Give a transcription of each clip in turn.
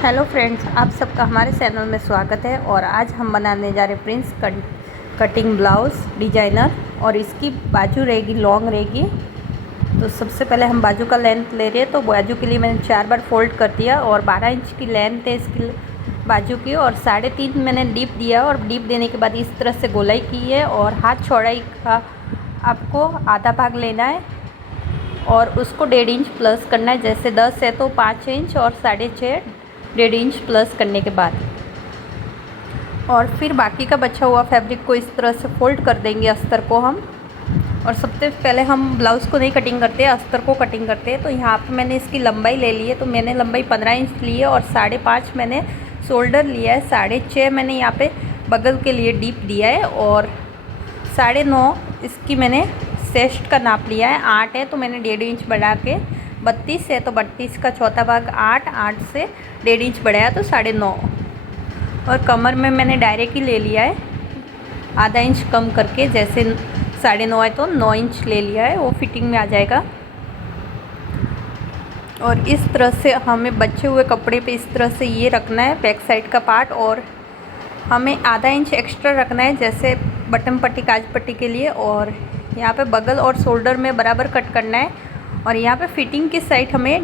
Hello friends, आप सबका हमारे चैनल में स्वागत है। और आज हम बनाने जा रहे हैं प्रिंस कटिंग ब्लाउज़ डिजाइनर। और इसकी बाजू रहेगी लॉन्ग रहेगी। तो सबसे पहले हम बाजू का लेंथ ले रहे हैं। तो बाजू के लिए मैंने 4 बार फोल्ड कर दिया और 12 इंच की लेंथ है इसकी बाजू की। और 3.5 मैंने डीप दिया और डीप देने के बाद इस तरह से गोलाई की है। और हाथ चौड़ाई का आपको आधा भाग लेना है और उसको 1.5 इंच प्लस करना है। जैसे 10 है तो 5 इंच और 6.5 1.5 इंच प्लस करने के बाद और फिर बाकी का बचा हुआ फैब्रिक को इस तरह से फोल्ड कर देंगे अस्तर को हम। और सबसे पहले हम ब्लाउज़ को नहीं कटिंग करते, अस्तर को कटिंग करते हैं। तो यहाँ पे मैंने इसकी लंबाई ले ली है। तो मैंने लंबाई 15 इंच ली है और 5.5 मैंने शोल्डर लिया है। 6.5 मैंने यहाँ पे बगल के लिए डीप दिया है और 9.5 इसकी मैंने चेस्ट का नाप लिया है। 8 है तो मैंने 1.5 इंच बढ़ा के 32 है तो 32 का चौथा भाग 8 से 1.5 इंच बढ़ाया तो 9.5। और कमर में मैंने डायरेक्ट ही ले लिया है आधा इंच कम करके। जैसे 9.5 है तो 9 इंच ले लिया है, वो फिटिंग में आ जाएगा। और इस तरह से हमें बचे हुए कपड़े पे इस तरह से ये रखना है बैक साइड का पार्ट। और हमें आधा इंच एक्स्ट्रा रखना है जैसे बटन पट्टी काज पट्टी के लिए। और यहाँ पे बगल और शोल्डर में बराबर कट करना है। और यहाँ पे फिटिंग की साइड हमें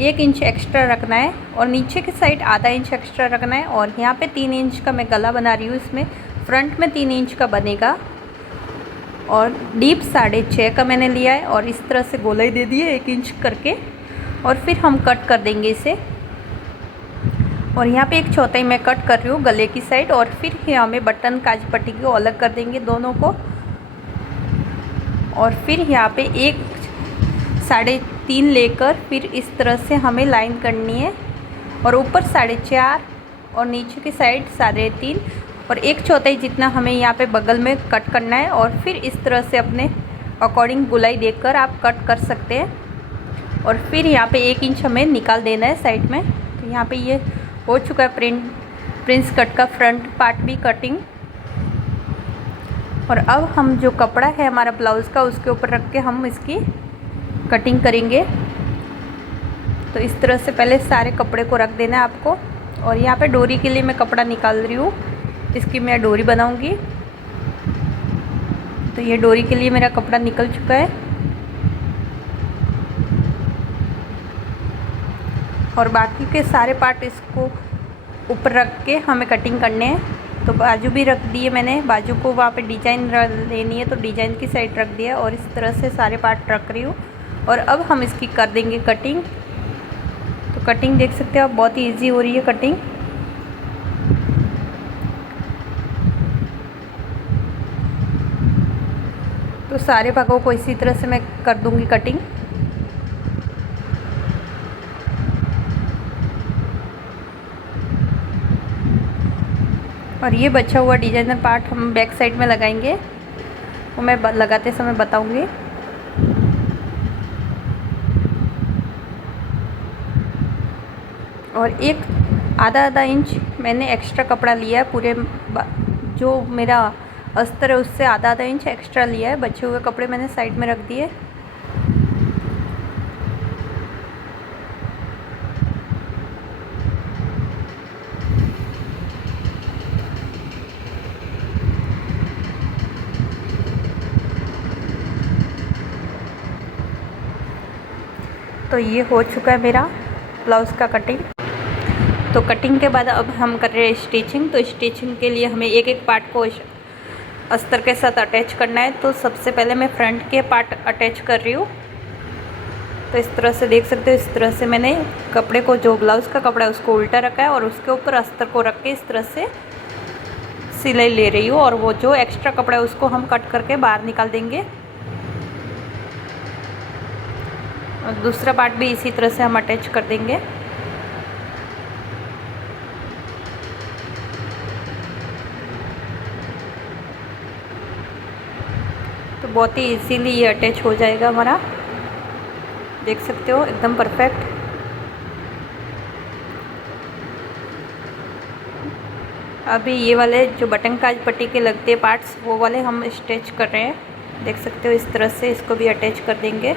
1 इंच एक्स्ट्रा रखना है और नीचे की साइड आधा इंच एक्स्ट्रा रखना है। और यहाँ पे 3 इंच का मैं गला बना रही हूँ, इसमें फ्रंट में 3 इंच का बनेगा। और डीप 6.5 का मैंने लिया है और इस तरह से गोलाई दे दी है 1 इंच करके। और फिर हम कट कर देंगे इसे। और यहाँ पे 1/4 मैं कट कर रही हूँ गले की साइड। और फिर हमें बटन काज पट्टी को अलग कर देंगे दोनों को। और फिर यहाँ पे 3.5 लेकर फिर इस तरह से हमें लाइन करनी है। और ऊपर 4.5 और नीचे की साइड 3.5 और 1/4 जितना हमें यहाँ पे बगल में कट करना है। और फिर इस तरह से अपने अकॉर्डिंग गुलाई देकर आप कट कर सकते हैं। और फिर यहाँ पे 1 इंच हमें निकाल देना है साइड में। तो यहाँ पे ये हो चुका है प्रिंस कट का फ्रंट पार्ट भी कटिंग। और अब हम जो कपड़ा है हमारा ब्लाउज़ का उसके ऊपर रख के हम इसकी कटिंग करेंगे। तो इस तरह से पहले सारे कपड़े को रख देना है आपको। और यहाँ पे डोरी के लिए मैं कपड़ा निकाल रही हूँ, इसकी मैं डोरी बनाऊँगी। तो ये डोरी के लिए मेरा कपड़ा निकल चुका है। और बाकी के सारे पार्ट इसको ऊपर रख के हमें कटिंग करने हैं। तो बाजू भी रख दी है मैंने, बाजू को वहाँ पे डिजाइन लेनी है तो डिजाइन की साइड रख दिया। और इस तरह से सारे पार्ट रख रही हूँ। और अब हम इसकी कर देंगे कटिंग। तो कटिंग देख सकते हो आप, बहुत ही इजी हो रही है कटिंग। तो सारे भागों को इसी तरह से मैं कर दूंगी कटिंग। और ये बचा हुआ डिजाइनर पार्ट हम बैक साइड में लगाएंगे, वो मैं लगाते समय बताऊंगी। और एक आधा इंच मैंने एक्स्ट्रा कपड़ा लिया है, पूरे जो मेरा अस्तर है उससे आधा इंच एक्स्ट्रा लिया है। बचे हुए कपड़े मैंने साइड में रख दिए। तो ये हो चुका है मेरा ब्लाउज़ का कटिंग। तो कटिंग के बाद अब हम कर रहे हैं स्टिचिंग। तो स्टिचिंग के लिए हमें एक पार्ट को अस्तर के साथ अटैच करना है। तो सबसे पहले मैं फ्रंट के पार्ट अटैच कर रही हूँ। तो इस तरह से देख सकते हो, इस तरह से मैंने कपड़े को, जो ब्लाउज़ का कपड़ा है उसको उल्टा रखा है और उसके ऊपर अस्तर को रख के इस तरह से सिलाई ले रही हूँ। और वो जो एक्स्ट्रा कपड़ा है उसको हम कट करके बाहर निकाल देंगे। और दूसरा पार्ट भी इसी तरह से हम अटैच कर देंगे। तो बहुत ही इजीली ये अटैच हो जाएगा हमारा, देख सकते हो एकदम परफेक्ट। अभी ये वाले जो बटन काज पट्टी के लगते हैं पार्ट्स, वो वाले हम स्टिच कर रहे हैं। देख सकते हो इस तरह से इसको भी अटैच कर देंगे।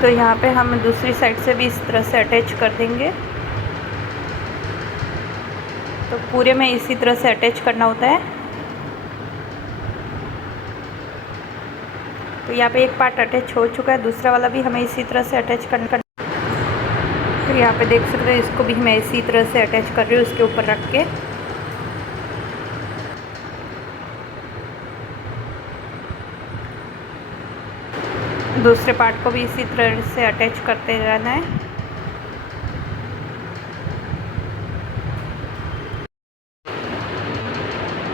तो यहाँ पे हम दूसरी साइड से भी इस तरह से अटैच कर देंगे। तो पूरे में इसी तरह से अटैच करना होता है। तो यहाँ पे एक पार्ट अटैच हो चुका है, दूसरा वाला भी हमें इसी तरह से अटैच करना। तो यहाँ पे देख सकते हैं, इसको भी मैं इसी तरह से अटैच कर रही हूँ उसके ऊपर रख के। दूसरे पार्ट को भी इसी तरह से अटैच करते रहना है।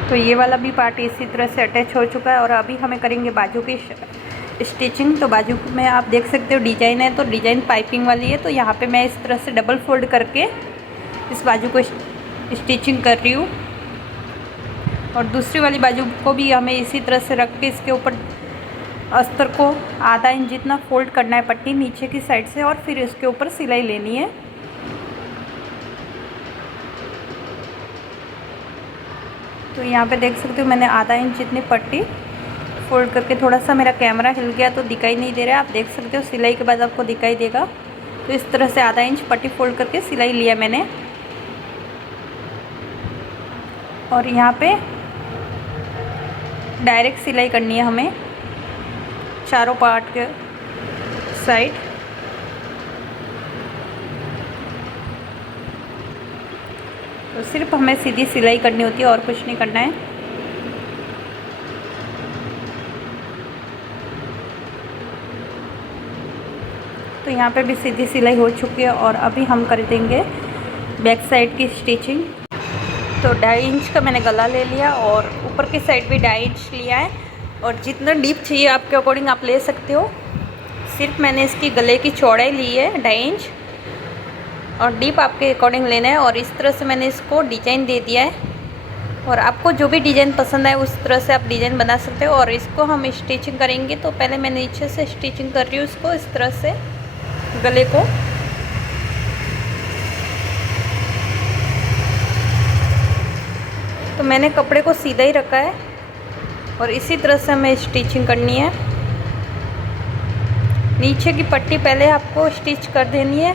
तो ये वाला भी पार्ट इसी तरह से अटैच हो चुका है और अभी हमें करेंगे बाजू की स्टिचिंग। तो बाजू में आप देख सकते हो डिजाइन है, तो डिजाइन पाइपिंग वाली है। तो यहाँ पे मैं इस तरह से डबल फोल्ड करके इस बाजू को स्टिचिंग कर रही हूँ और दूसरी वाली बाजू को भी हमें इसी तरह से रख के इसके ऊपर अस्तर को आधा इंच जितना फोल्ड करना है पट्टी नीचे की साइड से और फिर इसके ऊपर सिलाई लेनी है। तो यहाँ पे देख सकते हो मैंने आधा इंच जितनी पट्टी फोल्ड करके, थोड़ा सा मेरा कैमरा हिल गया तो दिखाई नहीं दे रहा, आप देख सकते हो सिलाई के बाद आपको दिखाई देगा। तो इस तरह से आधा इंच पट्टी फोल्ड करके सिलाई लिया मैंने। और यहाँ पे डायरेक्ट सिलाई करनी है हमें चारों पार्ट के साइड। तो सिर्फ हमें सीधी सिलाई करनी होती है और कुछ नहीं करना है। तो यहाँ पे भी सीधी सिलाई हो चुकी है और अभी हम कर देंगे बैक साइड की स्टिचिंग। तो 2.5 इंच का मैंने गला ले लिया और ऊपर की साइड भी 2.5 इंच लिया है और जितना डीप चाहिए आपके अकॉर्डिंग आप ले सकते हो। सिर्फ मैंने इसकी गले की चौड़ाई ली है 2.5 इंच और डीप आपके अकॉर्डिंग लेना है। और इस तरह से मैंने इसको डिजाइन दे दिया है और आपको जो भी डिज़ाइन पसंद आए उस तरह से आप डिज़ाइन बना सकते हो। और इसको हम स्टिचिंग करेंगे। तो पहले मैं नीचे से स्टिचिंग कर रही हूँ इसको इस तरह से गले को। तो मैंने कपड़े को सीधा ही रखा है और इसी तरह से हमें स्टिचिंग करनी है। नीचे की पट्टी पहले आपको स्टिच कर देनी है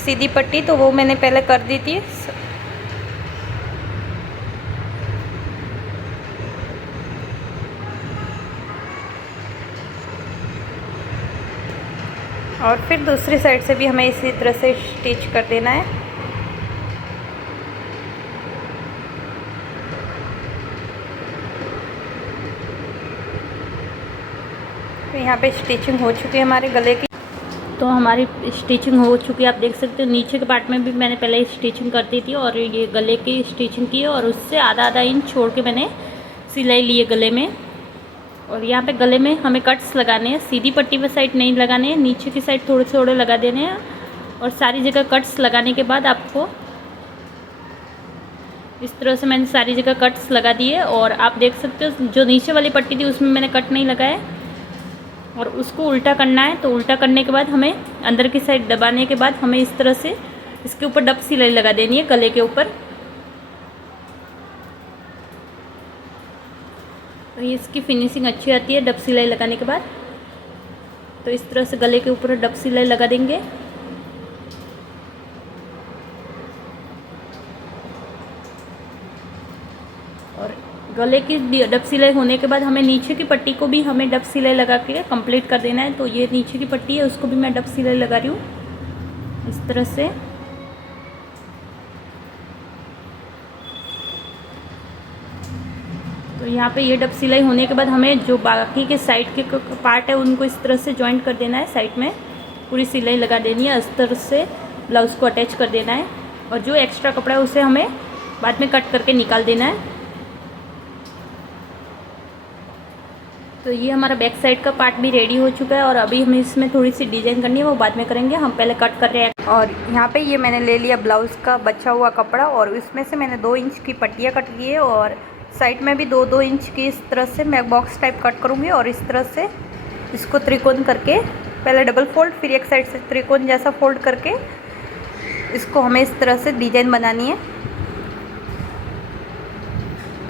सीधी पट्टी, तो वो मैंने पहले कर दी थी। और फिर दूसरी साइड से भी हमें इसी तरह से स्टिच कर देना है। तो यहाँ पे स्टिचिंग हो चुकी है हमारे गले की। तो हमारी स्टिचिंग हो चुकी है, आप देख सकते हो। नीचे के पार्ट में भी मैंने पहले स्टिचिंग कर दी थी और ये गले की स्टिचिंग की है और उससे आधा इंच छोड़ के मैंने सिलाई ली है गले में। और यहाँ पे गले में हमें कट्स लगाने हैं, सीधी पट्टी पे साइड नहीं लगाने हैं, नीचे की साइड थोड़े थोड़े लगा देने हैं। और सारी जगह कट्स लगाने के बाद आपको इस तरह से मैंने सारी जगह कट्स लगा दिए। और आप देख सकते हो जो नीचे वाली पट्टी थी उसमें मैंने कट नहीं लगाया और उसको उल्टा करना है। तो उल्टा करने के बाद हमें अंदर की साइड दबाने के बाद हमें इस तरह से इसके ऊपर डब सिलाई लगा देनी है गले के ऊपर। तो इसकी फिनिशिंग अच्छी आती है डब सिलाई लगाने के बाद। तो इस तरह से गले के ऊपर डब सिलाई लगा देंगे। और गले की डब सिलाई होने के बाद हमें नीचे की पट्टी को भी हमें डब सिलाई लगा के कंप्लीट कर देना है। तो ये नीचे की पट्टी है उसको भी मैं डब सिलाई लगा रही हूँ इस तरह से। तो यहाँ पे ये डब सिलाई होने के बाद हमें जो बाकी के साइड के पार्ट है उनको इस तरह से जॉइंट कर देना है। साइड में पूरी सिलाई लगा देनी है, इस तरह से ब्लाउज़ को अटैच कर देना है। और जो एक्स्ट्रा कपड़ा है उसे हमें बाद में कट करके निकाल देना है। तो ये हमारा बैक साइड का पार्ट भी रेडी हो चुका है और अभी हमें इसमें थोड़ी सी डिज़ाइन करनी है, वो बाद में करेंगे। हम पहले कट कर रहे हैं। और यहाँ पे ये मैंने ले लिया ब्लाउज़ का बचा हुआ कपड़ा और इसमें से मैंने 2 इंच की पट्टियाँ कट की है और साइड में भी 2-2 इंच की इस तरह से मैं बॉक्स टाइप कट करूँगी। और इस तरह से इसको त्रिकोण करके पहले डबल फोल्ड फिर एक साइड से त्रिकोण जैसा फोल्ड करके इसको हमें इस तरह से डिज़ाइन बनानी है।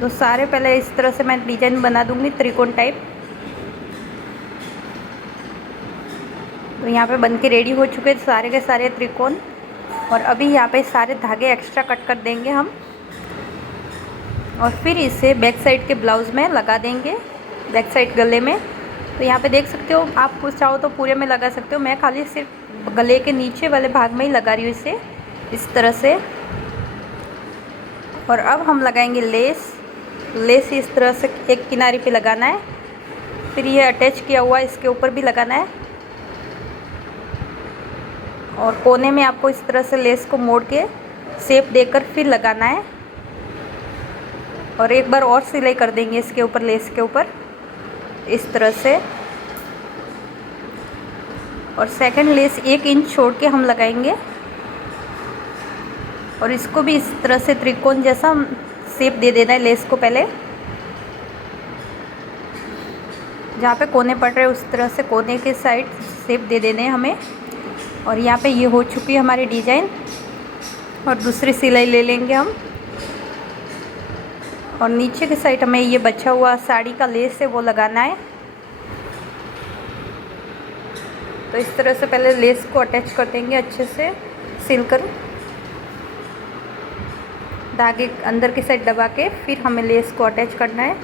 तो सारे पहले इस तरह से मैं डिज़ाइन बना दूँगी त्रिकोण टाइप। तो यहाँ पे बन के रेडी हो चुके सारे के सारे त्रिकोण। और अभी यहाँ पे सारे धागे एक्स्ट्रा कट कर देंगे हम, और फिर इसे बैक साइड के ब्लाउज़ में लगा देंगे, बैक साइड गले में। तो यहाँ पे देख सकते हो, आप कुछ चाहो तो पूरे में लगा सकते हो, मैं खाली सिर्फ गले के नीचे वाले भाग में ही लगा रही हूँ इसे, इस तरह से। और अब हम लगाएंगे लेस। लेस इस तरह से एक किनारे पे लगाना है, फिर ये अटैच किया हुआ इसके ऊपर भी लगाना है, और कोने में आपको इस तरह से लेस को मोड़ के शेप देकर फिर लगाना है। और एक बार और सिलाई कर देंगे इसके ऊपर, लेस के ऊपर इस तरह से। और सेकंड लेस 1 इंच छोड़ के हम लगाएंगे, और इसको भी इस तरह से त्रिकोण जैसा शेप दे देना है लेस को पहले। जहाँ पे कोने पड़ रहे हैं उस तरह से कोने के साइड शेप दे देने हैं हमें। और यहाँ पे ये हो चुकी है हमारी डिज़ाइन। और दूसरी सिलाई ले लेंगे हम, और नीचे के साइड हमें ये बचा हुआ साड़ी का लेस है वो लगाना है। तो इस तरह से पहले लेस को अटैच कर देंगे अच्छे से सिलकर, धागे अंदर की साइड दबा के फिर हमें लेस को अटैच करना है।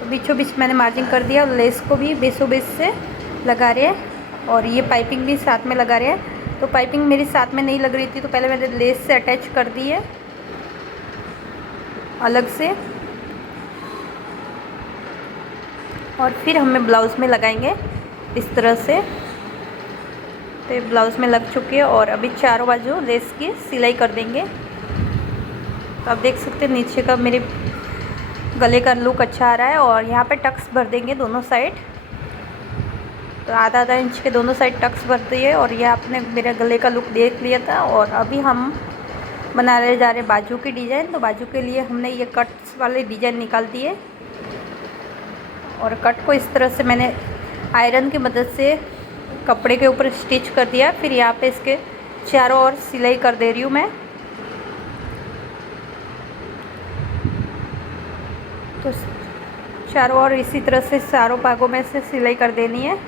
तो बीचों बीच मैंने मार्जिंग कर दिया, लेस को भी बीचों बीच से लगा रहे हैं, और ये पाइपिंग भी साथ में लगा रहे हैं। तो पाइपिंग मेरी साथ में नहीं लग रही थी, तो पहले मैंने लेस से अटैच कर दी है अलग से, और फिर हमें ब्लाउज़ में लगाएंगे इस तरह से। तो ब्लाउज़ में लग चुकी है, और अभी चारों बाजू लेस की सिलाई कर देंगे। तो आप देख सकते हैं नीचे का मेरे गले का लुक अच्छा आ रहा है। और यहाँ पे टक्स भर देंगे दोनों साइड, तो आधा आधा इंच के दोनों साइड टक्स भर दिए। और ये आपने मेरे गले का लुक देख लिया था। और अभी हम बनाने जा रहे हैं बाजू की डिज़ाइन। तो बाजू के लिए हमने ये कट्स वाले डिज़ाइन निकाल दिए, और कट को इस तरह से मैंने आयरन की मदद से कपड़े के ऊपर स्टिच कर दिया। फिर यहाँ पे इसके चारों ओर सिलाई कर दे रही हूँ मैं। तो चारों ओर इसी तरह से चारों भागों में से सिलाई कर देनी है।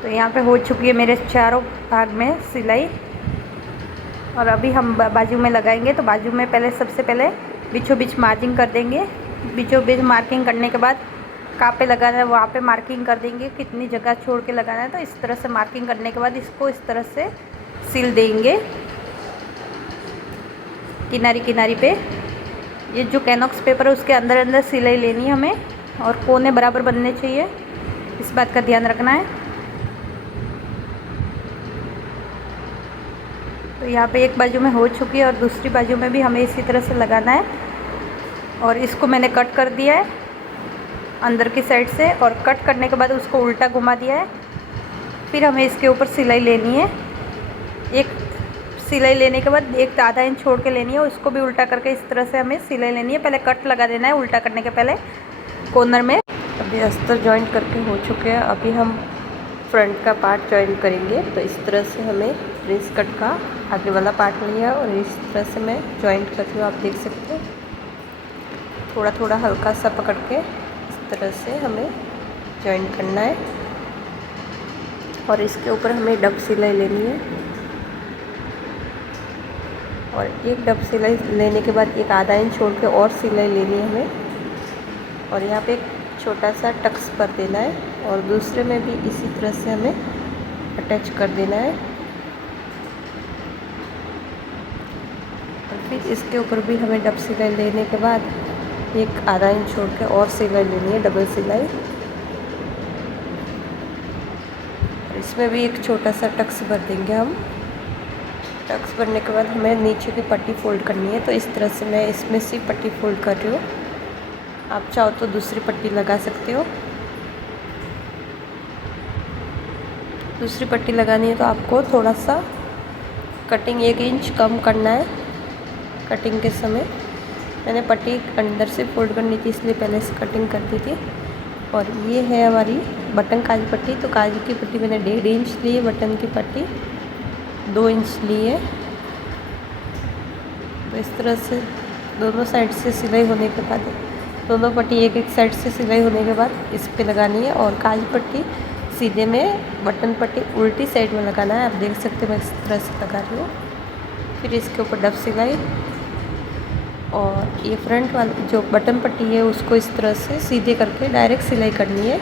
तो यहाँ पे हो चुकी है मेरे चारों भाग में सिलाई। और अभी हम बाजू में लगाएंगे। तो बाजू में पहले सबसे पहले बीचों बीच मार्जिंग कर देंगे। बीचों बीच मार्किंग करने के बाद कहाँ पे लगाना है वहाँ पे मार्किंग कर देंगे, कितनी जगह छोड़ के लगाना है। तो इस तरह से मार्किंग करने के बाद इसको इस तरह से सिल देंगे किनारी किनारी पे। ये जो कैनॉक्स पेपर है उसके अंदर अंदर सिलाई लेनी है हमें, और कोने बराबर बनने चाहिए, इस बात का ध्यान रखना है। तो यहाँ पे एक बाजू में हो चुकी है, और दूसरी बाजू में भी हमें इसी तरह से लगाना है। और इसको मैंने कट कर दिया है अंदर की साइड से, और कट करने के बाद उसको उल्टा घुमा दिया है। फिर हमें इसके ऊपर सिलाई लेनी है। एक सिलाई लेने के बाद एक आधा इंच छोड़ के लेनी है, उसको भी उल्टा करके इस तरह से हमें सिलाई लेनी है। पहले कट लगा देना है उल्टा करने के पहले कॉर्नर में। अभी अस्तर जॉइंट करके हो चुके हैं। अभी हम फ्रंट का पार्ट जॉइन करेंगे। तो इस तरह से हमें प्रिंस कट का आगे वाला पार्ट लिया, और इस तरह से मैं जॉइंट कर रही हूँ, आप देख सकते हो। थोड़ा थोड़ा हल्का सा पकड़ के इस तरह से हमें जॉइंट करना है। और इसके ऊपर हमें डब सिलाई लेनी है, और एक डब सिलाई लेने के बाद एक आधा इंच छोड़ के और सिलाई लेनी है हमें। और यहाँ पे एक छोटा सा टक्स कर देना है, और दूसरे में भी इसी तरह से हमें अटैच कर देना है। और फिर इसके ऊपर भी हमें डब सिलाई लेने के बाद एक आधा इंच छोड़ के और सिलाई लेनी है, डबल सिलाई। और इसमें भी एक छोटा सा टक्स भर देंगे हम। टक्स भरने के बाद हमें नीचे की पट्टी फोल्ड करनी है। तो इस तरह से मैं इसमें से पट्टी फोल्ड कर रही हूँ, आप चाहो तो दूसरी पट्टी लगा सकते हो। दूसरी पट्टी लगानी है तो आपको थोड़ा सा कटिंग 1 इंच कम करना है। कटिंग के समय मैंने पट्टी अंदर से फोल्ड करनी थी, इसलिए पहले से कटिंग कर दी थी। और ये है हमारी बटन काजू पट्टी, तो काजू की पट्टी मैंने 1.5 इंच ली है, बटन की पट्टी 2 इंच ली है। तो इस तरह से दोनों साइड से सिलाई होने के बाद, दोनों पट्टी एक एक साइड से सिलाई होने के बाद इस पे लगानी है। और काजू पट्टी सीधे में, बटन पट्टी उल्टी साइड में लगाना है। आप देख सकते हो मैं इस तरह से लगा रही हूँ। फिर इसके ऊपर डब सिलाई, और ये फ्रंट वाली जो बटन पट्टी है उसको इस तरह से सीधे करके डायरेक्ट सिलाई करनी है,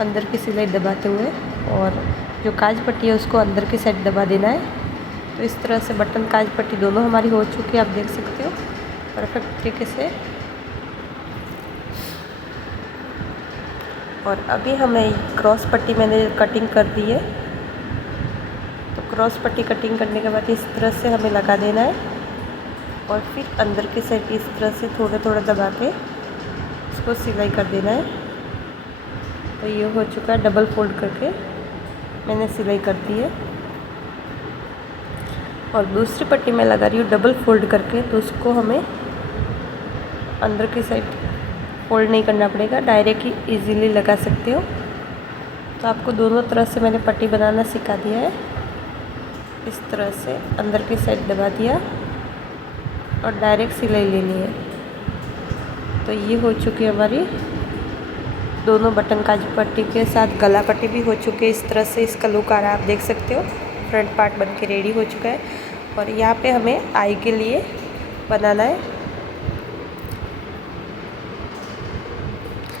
अंदर की सिलाई दबाते हुए। और जो काज पट्टी है उसको अंदर की साइड दबा देना है। तो इस तरह से बटन काज पट्टी दोनों हमारी हो चुकी है, आप देख सकते हो परफेक्ट तरीके से। और अभी हमें क्रॉस पट्टी मैंने कटिंग कर दी है, तो क्रॉस पट्टी कटिंग करने के बाद इस तरह से हमें लगा देना है। और फिर अंदर की साइड इस तरह से थोड़ा थोड़ा दबा के उसको सिलाई कर देना है। तो ये हो चुका है, डबल फोल्ड करके मैंने सिलाई कर दी है। और दूसरी पट्टी मैं लगा रही हूँ डबल फोल्ड करके, तो उसको हमें अंदर की साइड फोल्ड नहीं करना पड़ेगा, डायरेक्ट ही इजीली लगा सकते हो। तो आपको दोनों तरह से मैंने पट्टी बनाना सिखा दिया है। इस तरह से अंदर की साइड दबा दिया और डायरेक्ट सिलाई लेनी है। तो ये हो चुकी है हमारी दोनों बटन काजू पट्टी के साथ गला पट्टी भी हो चुकी है। इस तरह से इसका लुक आ रहा है, आप देख सकते हो। फ्रंट पार्ट बन के रेडी हो चुका है। और यहाँ पे हमें आई के लिए बनाना है।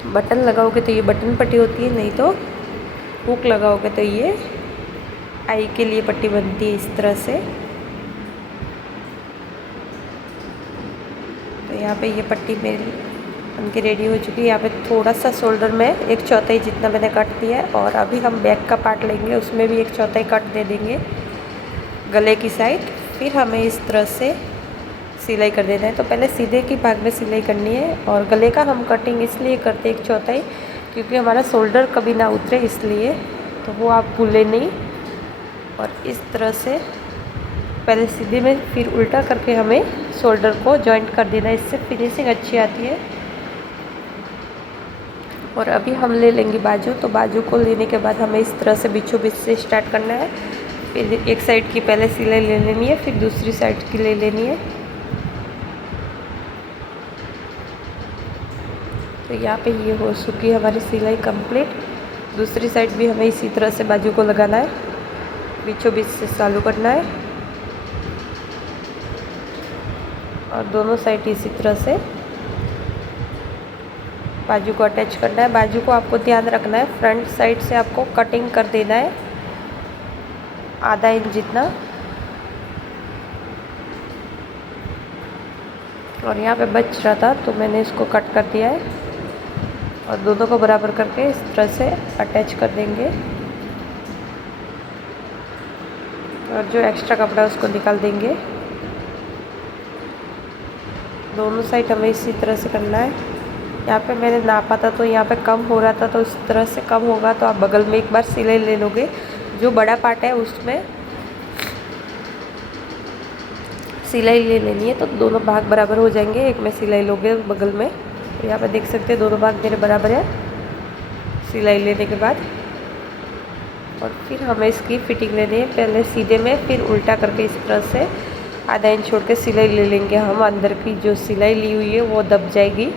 बटन लगाओगे तो ये बटन पट्टी होती है, नहीं तो हुक लगाओगे तो ये आई के लिए पट्टी बनती है इस तरह से। तो यहाँ पे ये पट्टी मेरी बन के रेडी हो चुकी है। यहाँ पे थोड़ा सा शोल्डर में 1/4 जितना मैंने कट दिया है। और अभी हम बैक का पार्ट लेंगे, उसमें भी 1/4 कट दे देंगे गले की साइड। फिर हमें इस तरह से सिलाई कर देना है। तो पहले सीधे की भाग में सिलाई करनी है। और गले का हम कटिंग इसलिए करते 1/4 क्योंकि हमारा शोल्डर कभी ना उतरे, इसलिए। तो वो आप भूलें नहीं। और इस तरह से पहले सीधे में फिर उल्टा करके हमें शोल्डर को जॉइंट कर देना है, इससे फिनिशिंग अच्छी आती है। और अभी हम ले लेंगे बाजू। तो बाजू को लेने के बाद हमें इस तरह से बीचों बीच से स्टार्ट करना है। फिर एक साइड की पहले सिलाई ले लेनी है, फिर दूसरी साइड की ले लेनी है। तो यहाँ पे ये हो चुकी है हमारी सिलाई कंप्लीट। दूसरी साइड भी हमें इसी तरह से बाजू को लगाना है, बीचों बीच से चालू करना है। और दोनों साइड इसी तरह से बाजू को अटैच करना है। बाजू को आपको ध्यान रखना है, फ्रंट साइड से आपको कटिंग कर देना है आधा इंच जितना। और यहाँ पे बच रहा था तो मैंने इसको कट कर दिया है। और दोनों को बराबर करके इस तरह से अटैच कर देंगे। और जो एक्स्ट्रा कपड़ा है उसको निकाल देंगे। दोनों साइड हमें इसी तरह से करना है। यहाँ पे मैंने नापा था तो यहाँ पे कम हो रहा था, तो इस तरह से कम होगा तो आप बगल में एक बार सिलाई ले लोगे। जो बड़ा पार्ट है उसमें सिलाई ले लेनी है, तो दोनों भाग बराबर हो जाएंगे। एक में सिलाई लोगे बगल में। तो यहाँ पे देख सकते हैं दोनों भाग मेरे बराबर है सिलाई लेने के बाद। और फिर हमें इसकी फिटिंग लेनी है, पहले सीधे में फिर उल्टा करके इस तरह से आधा इंच छोड़ के सिलाई ले लेंगे हम। अंदर की जो सिलाई ली हुई है वो दब जाएगी।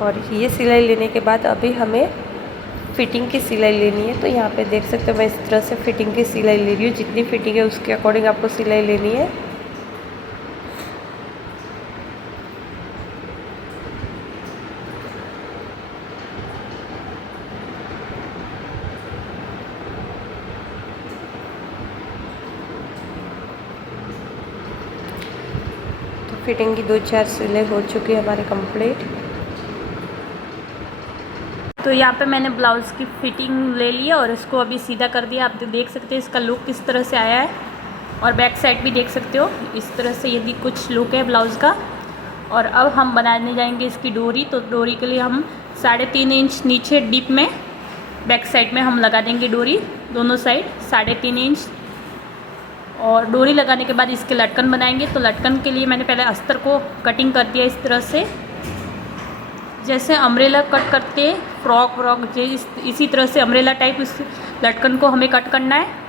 और ये सिलाई लेने के बाद अभी हमें फ़िटिंग की सिलाई लेनी है। तो यहाँ पे देख सकते हो मैं इस तरह से फ़िटिंग की सिलाई ले रही हूँ। जितनी फ़िटिंग है उसके अकॉर्डिंग आपको सिलाई लेनी है। तो फिटिंग की 2-4 सिलाई हो चुकी है हमारी कंप्लीट। तो यहाँ पे मैंने ब्लाउज़ की फ़िटिंग ले ली है और इसको अभी सीधा कर दिया। आप देख सकते हैं इसका लुक किस तरह से आया है। और बैक साइड भी देख सकते हो इस तरह से यदि कुछ लुक है ब्लाउज़ का। और अब हम बनाने जाएंगे इसकी डोरी। तो डोरी के लिए हम 3.5 इंच नीचे डीप में बैक साइड में हम लगा देंगे डोरी, दोनों साइड 3.5 इंच। और डोरी लगाने के बाद इसके लटकन बनाएंगे। तो लटकन के लिए मैंने पहले अस्तर को कटिंग कर दिया इस तरह से, जैसे अम्ब्रेला कट करते फ्रॉक इसी तरह से अम्ब्रेला टाइप इस लटकन को हमें कट करना है।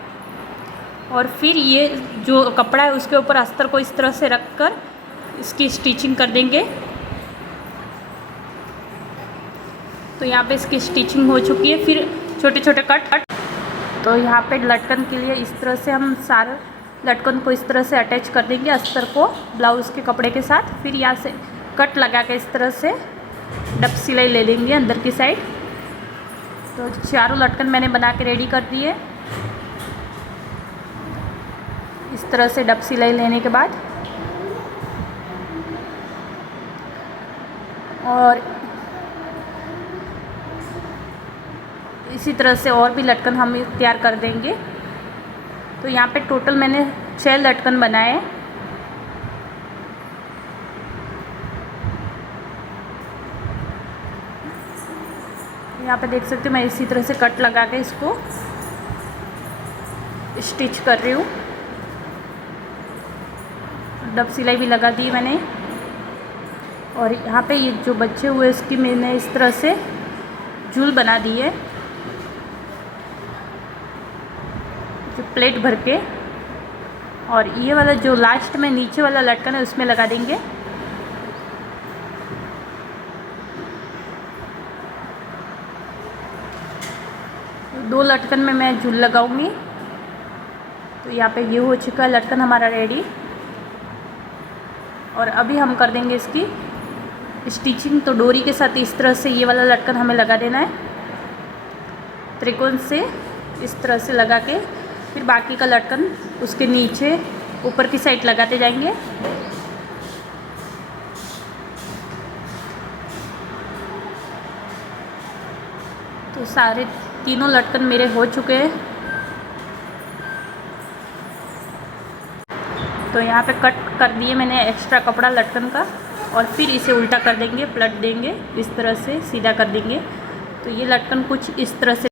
और फिर ये जो कपड़ा है उसके ऊपर अस्तर को इस तरह से रख कर इसकी स्टिचिंग कर देंगे। तो यहाँ पे इसकी स्टिचिंग हो चुकी है। फिर छोटे छोटे कट। तो यहाँ पे लटकन के लिए इस तरह से हम सारे लटकन को इस तरह से अटैच कर देंगे अस्तर को ब्लाउज़ के कपड़े के साथ। फिर यहाँ से कट लगा के इस तरह से डब सिलाई ले लेंगे अंदर की साइड। तो चारों लटकन मैंने बना के रेडी कर दिए। इस तरह से डब सिलाई लेने के बाद और इसी तरह से और भी लटकन हम तैयार कर देंगे। तो यहाँ पे टोटल मैंने 6 लटकन बनाए। यहाँ पे देख सकते हो मैं इसी तरह से कट लगा के इसको स्टिच कर रही हूँ। डब सिलाई भी लगा दी मैंने। और यहाँ पे ये जो बचे हुए इसकी मैंने इस तरह से झूल बना दी है, जो प्लेट भर के। और ये वाला जो लास्ट में नीचे वाला लटकन है उसमें लगा देंगे। दो लटकन में मैं झूल लगाऊंगी। तो यहाँ पे ये हो चुका है लटकन हमारा रेडी। और अभी हम कर देंगे इसकी स्टिचिंग। तो डोरी के साथ इस तरह से ये वाला लटकन हमें लगा देना है, त्रिकोण से इस तरह से लगा के। फिर बाकी का लटकन उसके नीचे ऊपर की साइड लगाते जाएंगे। तो सारे तीनों लटकन मेरे हो चुके हैं। तो यहाँ पे कट कर दिए मैंने एक्स्ट्रा कपड़ा लटकन का। और फिर इसे उल्टा कर देंगे, पलट देंगे, इस तरह से सीधा कर देंगे। तो ये लटकन कुछ इस तरह से